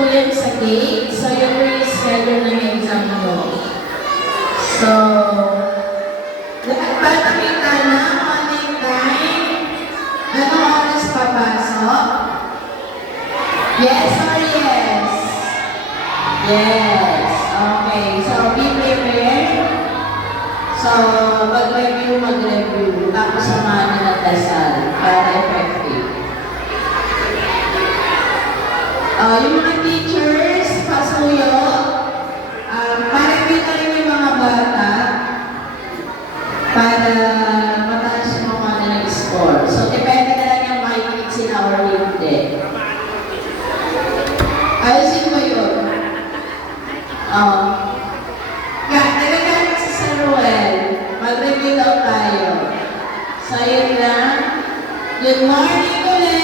po yan sa gate. So, yun po yung schedule ng exam mo. So, lahat ba nakita na online time? Anong oras papasok? Yes or yes? Yes. Okay. So, be prepared. So, mag-review. Tapos samahan na ng dasal para effective. Yung mga teachers, pasuyo, pa-review na rin yung mga bata para mataas yung mga nag-score. So, depende na lang yung makikinig sila or hindi. Ayusin mo yun. Nagagalit si Sir Ruel. Mag-review daw tayo. So, yun lang. Good morning ulit!